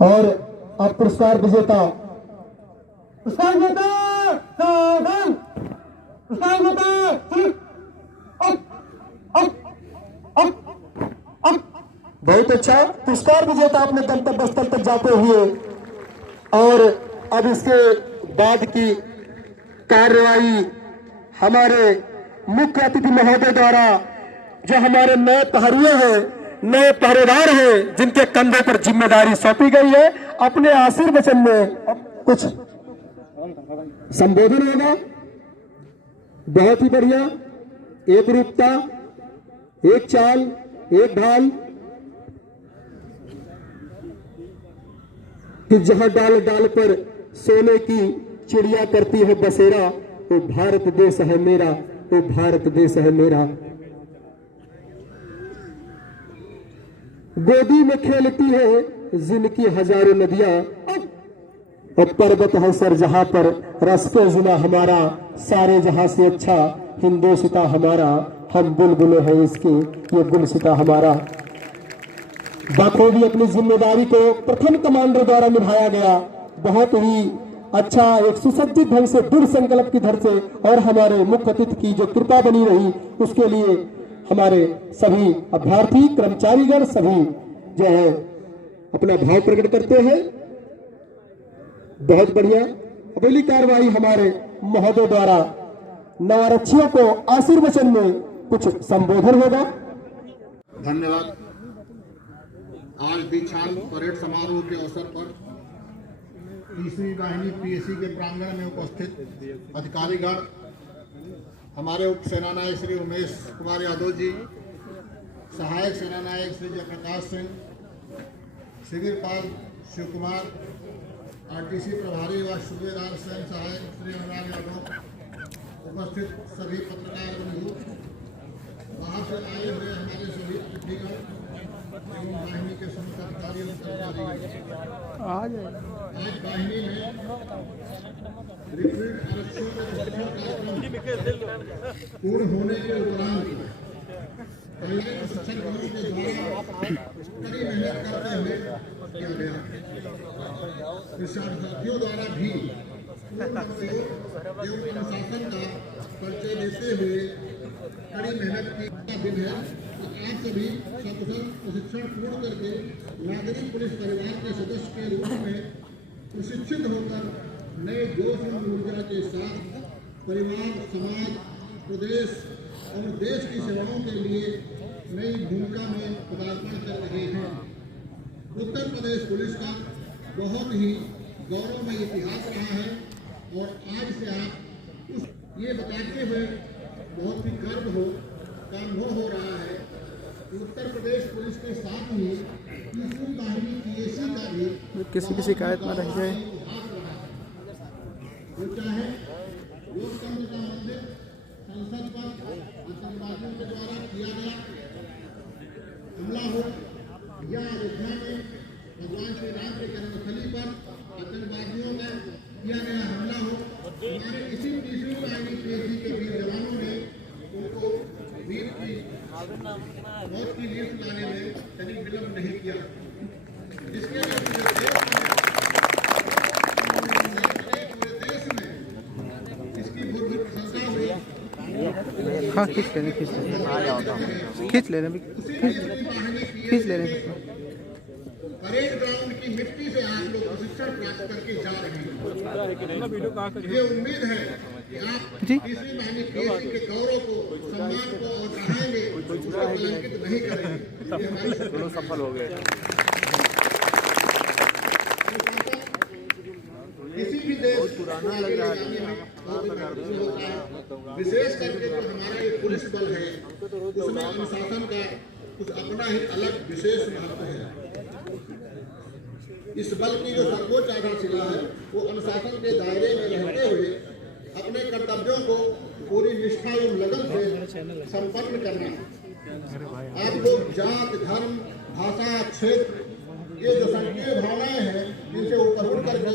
और अब पुरस्कार विजेता बहुत अच्छा पुरस्कार विजेता अपने गंतव्य स्थल तक जाते हुए। और अब इसके बाद की कार्रवाई हमारे मुख्य अतिथि महोदय द्वारा जो हमारे नए प्रहरिये हैं, नए पहरेदार हैं, जिनके कंधों पर जिम्मेदारी सौंपी गई है, अपने आशीर्वचन में कुछ संबोधन होगा। बहुत ही बढ़िया, एक रूपता, एक चाल, एक ढाल कि जहां डाल डाल पर सोने की चिड़िया करती है बसेरा, वो भारत देश है मेरा, वो भारत देश है मेरा। गोदी में खेलती है जिनकी हजारों नदियां, और पर्वत है सर जहां पर रस्ते जुना हमारा, सारे जहां से अच्छा हिंदोसिता हमारा, हम बुलबुलें हैं इसके ये गुलसिता हमारा। बखूबी अपनी जिम्मेदारी को प्रथम कमांडर द्वारा निभाया गया। बहुत ही अच्छा, एक सुसज्जित ढंग से दृढ़ संकल्प की धर से और हमारे मुख्य अतिथि की जो कृपा बनी रही, उसके लिए हमारे सभी अभ्यर्थी कर्मचारीगण सभी जो है अपना भाव प्रकट करते हैं। बहुत बढ़िया। अगली कार्रवाई हमारे महोदय द्वारा नवारक्षियों को आशीर्वचन में कुछ संबोधन होगा। धन्यवाद। आज दीक्षांत परेड समारोह के अवसर पर तीसरी वाहिनी पीएसी के प्रांगण में उपस्थित अधिकारीगण, हमारे उप सेना नायक श्री उमेश कुमार यादव जी, सहायक सेना नायक श्री जयप्रकाश सिंह, शिविरपाल शिव कुमार, आरटीसी प्रभारी व सूबेदार स्वयं सहायक श्री अनुराग यादव, उपस्थित सभी पत्रकार बंधु, बाहर से आए हुए हमारे सभी अतिथिगण एवं वाहिनी के समस्त अधिकारियों आज वाहिनी में रिक्रूट आरक्षियों के प्रशिक्षण कार्यक्रम पूर्ण होने के उपरांत पहले प्रशिक्षण बलों के द्वारा कड़ी मेहनत करते हुए किया गया। साथियों द्वारा भी पूर्ण सहयोग एवं अनुशासन का परिचय देते हुए कड़ी मेहनत की दिन है। आज सभी सकुशल प्रशिक्षण पूर्ण करके नागरिक पुलिस परिवार के सदस्य के रूप में प्रशिक्षित होकर नए जोश और ऊर्जा के साथ परिवार, समाज, प्रदेश और देश की सेवाओं के लिए नई भूमिका में पदार्पण कर रहे हैं। उत्तर प्रदेश पुलिस का बहुत ही गौरवमय इतिहास रहा है और आज से आप ये बताते हुए बहुत ही गर्व का अनुभव हो रहा है कि उत्तर प्रदेश पुलिस के साथ ही तीसरी वाहिनी पीएसी का भी किसी की शिकायत न रह जाए। वो चाहे लोकतंत्र का मंदिर संसद पर आतंकवादियों के द्वारा किया गया हमला हो या अयोध्या में भगवान श्री राम के जन्मस्थली पर आतंकवादियों का किया गया हमला हो, हमारे इसी तीसरी वाहिनी पीएसी के वीर जवानों ने उनको वीर की मौत की लिस्ट लाने में कभी विलंब नहीं किया, जिसके लिए पूरे देश में इसकी भूत प्रशंसा हुई। हाँ खींच ले रहे खींच ले रहे खींच ले रहे परेड ग्राउंड की मिट्टी से आप लोग प्रशिक्षण प्राप्त करके जा रहे हैं। ये उम्मीद है कि आप जी किसी मैनिफेस्टो के गौरव को, सम्मान को और बढ़ाएंगे, उसको कलंकित नहीं करेंगे। सफल हो गए। किसी भी देश को आगे ले जाने में बहुत महत्वपूर्ण होता है। विशेष करके जो हमारा ये पुलिस बल है, उसमें अनुशासन का कुछ अपना ही अलग विशेष महत्व है। इस बल की जो सर्वोच्च आधारशिला है, वो अनुशासन के दायरे में रहते हुए अपने कर्तव्यों को पूरी निष्ठा एवं लगन से संपन्न करना। आप लोग जात, धर्म, भाषा, क्षेत्र, ये जो संकीर्ण भावनाएं हैं, इनसे ऊपर उठ करके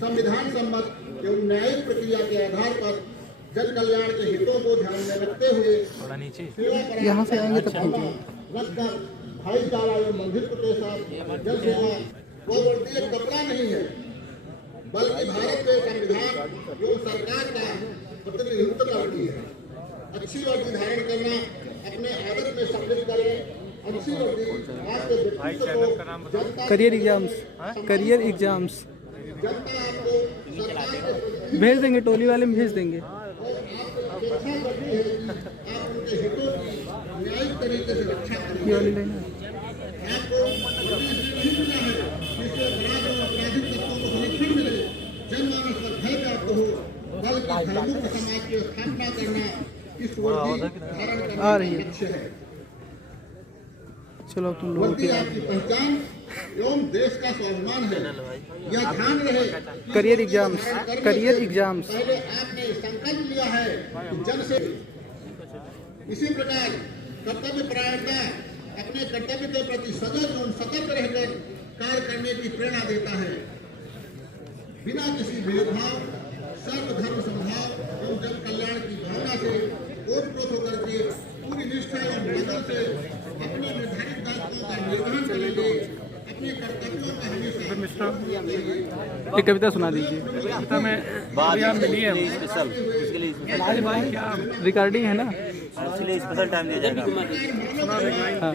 संविधान सम्मत एवं न्यायिक प्रक्रिया के आधार पर जन कल्याण के हितों को ध्यान में रखते हुए सेवा यहाँ से आएंगे तो रखकर भाईचारा एवं बंधुत्व के साथ जन सेवा वो वर्दी एक कपड़ा नहीं है, बल्कि भारत के संविधान एवं सरकार का प्रतिनिधित्व करती है। अच्छी वर्दी धारण करना अपने आदत में सम्मिलित करें। अच्छी वर्दी आपके व्यक्तित्व को जनता करियर एग्जाम्स जनता आपको सरकार के भेज देंगे, टोली वाले में भेज देंगे। अपेक्षा करती है कि आप उनके हितों की न्यायिक तरीके से रक्षा करें। ये वाली लाइन आपको नहीं मिला है जिससे अपराध और आपराधिक तत्वों को संरक्षण मिले, जनमानस पर भय प्राप्त हो, बल्कि भयमुक्त समाज की स्थापना करना इस वर्दी धारण करने आ रही का है। लक्ष्य है। चलो तुम लोगों वर्दी की आपकी पहचान एवं देश का स्वाभिमान है। यह ध्यान रहे कि करियर इस वर्दी एग्जाम्स धारण करने करियर से एग्जाम्स पहले आपने संकल्प लिया है कि जन से इसी प्रकार कर्तव्य परायणता अपने कर्तव्य के प्रति सजग एवं सतर्क रहकर कार्य करने की प्रेरणा देता है। बिना किसी भेदभाव, सर्वधर्म समभाव एवं जन कल्याण की भावना से ओतप्रोत होकर के पूरी निष्ठा एवं लगन से अपने निर्धारित दायित्वों का निर्वहन करेंगे। अपने कर्तव्यों का हमेशा एक कविता सुना दीजिए। कविता में मिली है रिकॉर्डिंग है ना? इसलिए स्पेशल टाइम दिया जाएगा। हाँ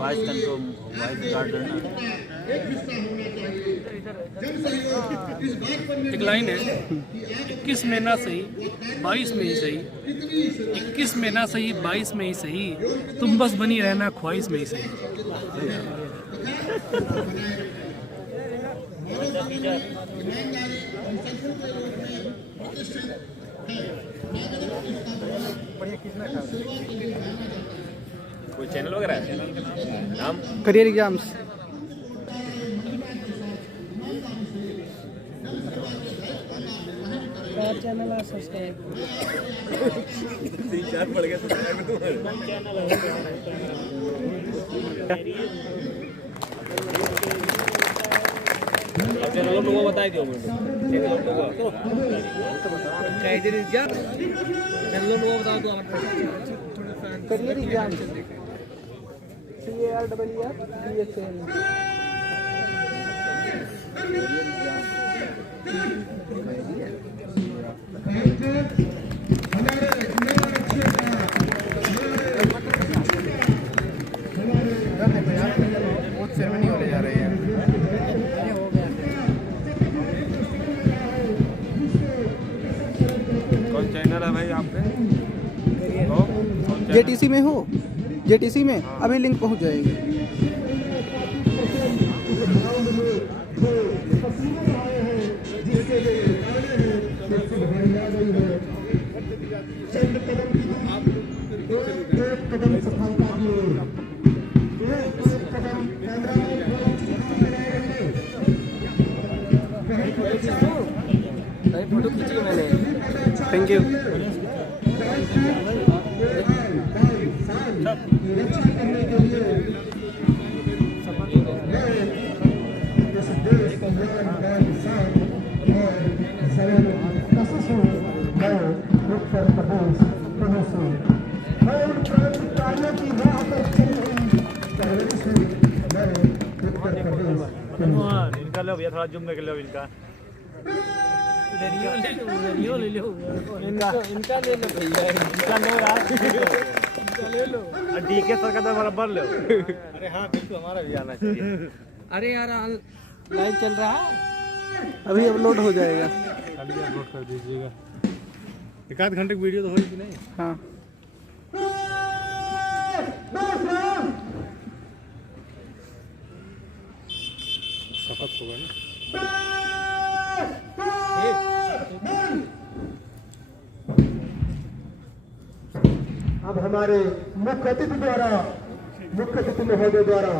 वॉइस कंट्रोल, वॉइस रिकॉर्ड करना। एक हिस्सा होना चाहिए। जन सहयोग इस बात पर एक लाइन है, 21 में ना सही 22 में ही सही, 21 में ना सही 22 में ही सही, तुम बस बनी रहना ख्वाहिश में ही सही। ईमानदारी और संस्कृत के रूप में प्रतिष्ठित है। नागरिक इसका सेवा के लिए जाना जाता है। कोई चैनल वगैरह है नाम? करियर एग्जाम्स चैनल सब्सक्राइब 3-4 पड़ गया सब्सक्राइब में चैनल लोगों को बताए दो चैनल लोगों को बता दो। करियर एग्जाम्स CAREER कौन चैनल है भाई आपके? JTC में हो? JTC में अभी लिंक पहुंच जाएगी। फोटो खींची है मैंने। Thank you. इनका लो भैया, थोड़ा जूम करके लो इनका। इधरियो ले लो इनका ले लो भैया इनका लो यार इनका ले लो डीके सर का तो बराबर लो। अरे हाँ बिल्कुल हमारा भी आना चाहिए। अरे यार लाइव चल रहा है अभी अपलोड हो जाएगा। खाली अपलोड कर दीजिएगा। एक आध घंटे की वीडियो तो होगी नहीं। हाँ शपथ होगा ना। अब हमारे मुख्य अतिथि महोदय द्वारा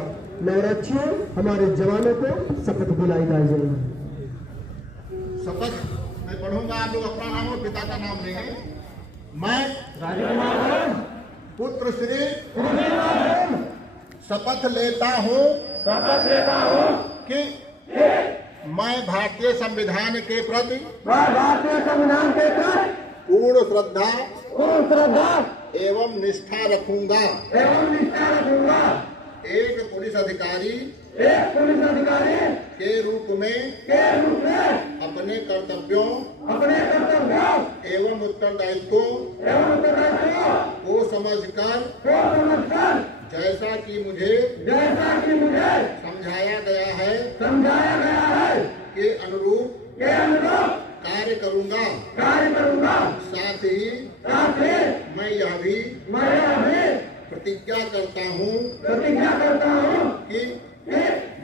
नवरक्षियों हमारे जवानों को शपथ दिलाई जाएगी। शपथ मैं पढ़ूंगा, आप लोग अपना नाम और पिता का नाम लेंगे। मैं पुत्र श्री शपथ लेता हूँ कि मैं भारतीय संविधान के प्रति पूर्ण श्रद्धा एवं निष्ठा रखूंगा। एक पुलिस अधिकारी के रूप में अपने कर्तव्यों एवं उत्तरदायित्वों को समझकर जैसा कि मुझे समझाया गया है के अनुरूप कार्य करूंगा। साथ ही मैं यह भी प्रतिज्ञा करता हूँ कि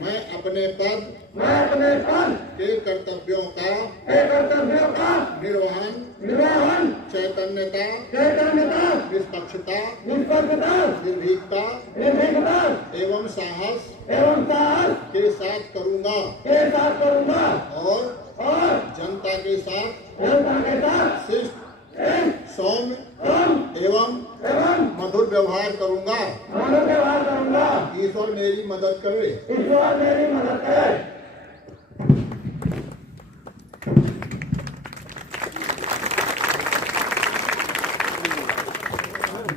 मैं अपने पद के कर्तव्यों का निर्वहन चैतन्यता निष्पक्षता निर्भीकता एवं साहस के साथ करूंगा और जनता के साथ शिष्ट सौम्य एवं मधुर व्यवहार करूंगा। ईश्वर मेरी मदद करे।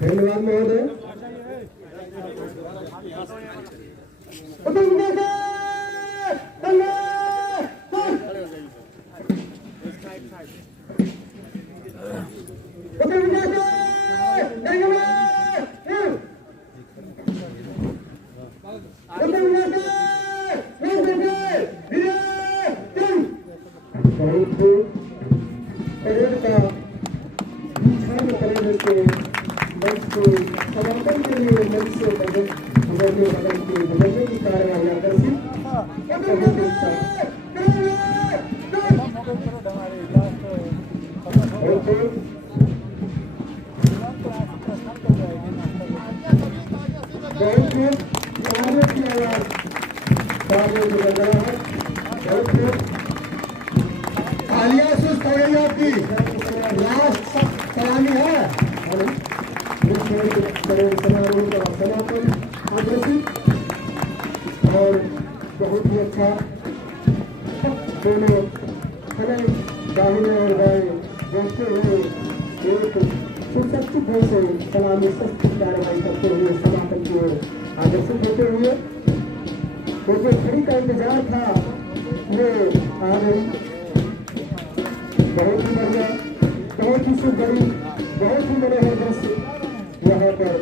धन्यवाद महोदय। समर्पण के लिए मंच से बदल के बदलने की कार्रवाई आपकी लास्ट सलामी है समारोह का समापन आग्रसित और बहुत ही अच्छा दोनों खड़े दाहिने और बाएं देखते हुए एक सुसज्जित ढंग से सलामी शस्त्र कार्रवाई करते हुए समापन की ओर आग्रसित होते हुए तो जो घड़ी का इंतजार था वो आ गई। बहुत ही बढ़िया, बहुत ही सुंदरी, बहुत ही मनोहर दृश्य यहाँ पर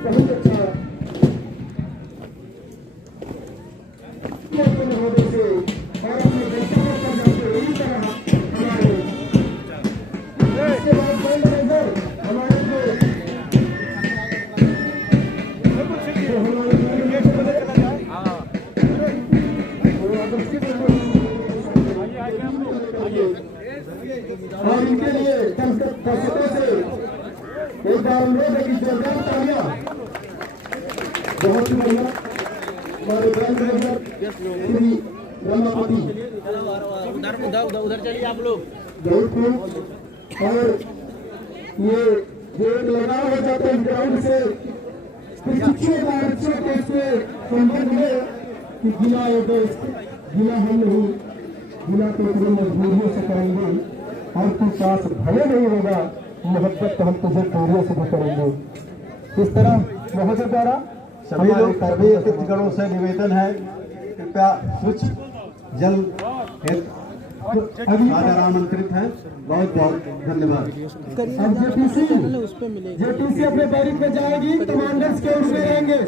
बहुत अच्छा महोदय से और अपने व्यक्तिगत पर जाते इसी तरह हमारे इसके बाद बैंड मेजर हमारे और इनके लिए दर्शकों से एक बार अनुरोध है कि जोरदार तालियां। बहुत ही बढ़िया हमारे बैंड मेजर श्री रमापति उधर चलिए आप लोग। बहुत और ये जो एक लगाव हो जाता है ग्राउंड से प्रशिक्षुओं आरक्षकों के इसके संबंध में कि गिला ये देश गिला हम नहीं, गिला तो इतनी मजबूरियों से करेंगे और कोई पास भले नहीं होगा मोहब्बत तो हम तुझे चोरियों से भी करेंगे। इस तरह महोदय द्वारा सभी लोग सभी तीर्थगणों से निवेदन है, कृपया स्वच्छ जल राजा आमंत्रित है। बहुत बहुत धन्यवाद। अब जेटीसी अपने बैरिक में जाएगी, कमांडर्स के उसमें रहेंगे।